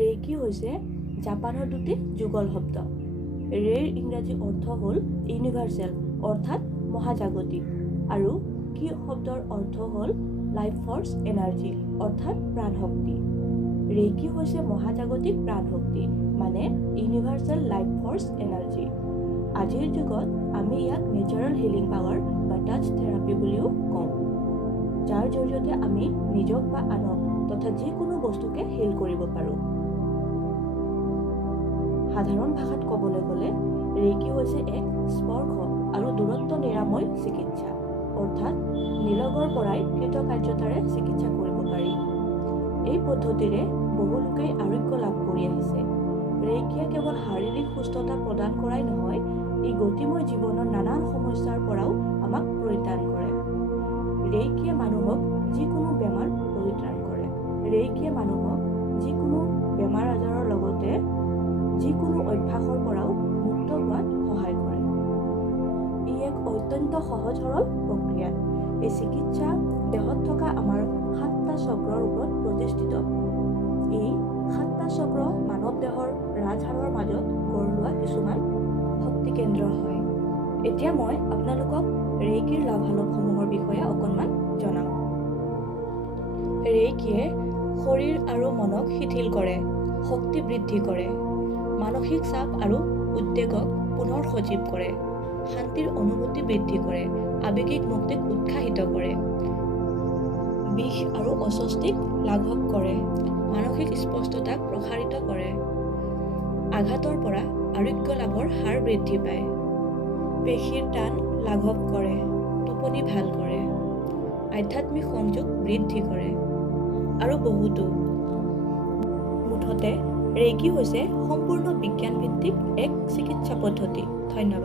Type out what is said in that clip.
Reiki হৈছে জাপানৰ দুটি যুগল শব্দ। ৰেৰ ইংৰাজী অৰ্থ হ'ল ইউনিভাৰ্চেল অৰ্থাৎ মহাজাগতিক আৰু কি শব্দৰ অৰ্থ হ'ল লাইফ ফৰ্চ এনাৰ্জি অৰ্থাৎ প্ৰাণশক্তি। ৰেইকি হৈছে মহাজাগতিক প্ৰাণশক্তি মানে ইউনিভাৰ্চেল লাইফ ফৰ্চ এনাৰ্জি। আজিৰ যুগত আমি ইয়াক নেচাৰেল হিলিং পাৱাৰ বা টাচ থেৰাপি বুলিও কওঁ, যাৰ জৰিয়তে আমি নিজক বা আনক তথা যিকোনো বস্তুকে হিল কৰিব পাৰোঁ। সাধাৰণ ভাষাত ক'বলৈ গ'লে ৰেইকি হৈছে এক স্পৰ্শ আৰু দূৰত্ব নিৰাময় চিকিৎসা অৰ্থাৎ নিলগৰ পৰাই কৃতকাৰ্যতাৰে চিকিৎসা কৰিব পাৰি। এই পদ্ধতিৰে বহু লোকেই আৰোগ্য লাভ কৰি আহিছে। ৰেইকিয়ে কেৱল শাৰীৰিক সুস্থতা প্ৰদান কৰাই নহয়, ই গতিময় জীৱনৰ নানান সমস্যাৰ পৰাও আমাক পৰিত্ৰাণ কৰে। ৰেইকিয়ে মানুহক যিকোনো বেমাৰ পৰিত্ৰাণ কৰে। ৰেইকিয়ে মানুহক যিকোনো বেমাৰ আজাৰৰ লগতে যিকোনো অভ্যাসৰ পৰাও মুক্ত হোৱাত সহায় কৰে। ই এক অত্যন্ত সহজ সৰল প্ৰক্ৰিয়া। এই চিকিৎসা দেহত থকা আমাৰ 7টা চক্ৰৰ ওপৰত প্ৰতিষ্ঠিত। ই 7টা চক্ৰ মানৱ দেহৰ ৰাজহাড়ৰ মাজত গঢ় লোৱা কিছুমান শক্তি কেন্দ্ৰ হয়। এতিয়া মই আপোনালোকক ৰেইকিৰ লাভালাভসমূহৰ বিষয়ে অকণমান জনাওঁ। ৰেইকিয়ে শৰীৰ আৰু মনক শিথিল কৰে, শক্তি বৃদ্ধি কৰে, মানসিক চাপ আৰু উদ্বেগক পুনৰ সজীৱ কৰে, শান্তিৰ অনুভূতি বৃদ্ধি কৰে, আৱেগিক মুক্তিক উৎসাহিত কৰে, বিষ আৰু অস্বস্তিক লাঘৱ কৰে, মানসিক স্পষ্টতাক প্ৰসাৰিত কৰে, আঘাতৰ পৰা আৰোগ্য লাভৰ হাৰ বৃদ্ধি পায়, পেশীৰ টান লাঘৱ কৰে, টোপনি ভাল কৰে, আধ্যাত্মিক সংযোগ বৃদ্ধি কৰে আৰু বহুতো। মুঠতে ৰেইকি হৈছে সম্পূৰ্ণ বিজ্ঞানভিত্তিক এক চিকিৎসা পদ্ধতি। ধন্যবাদ।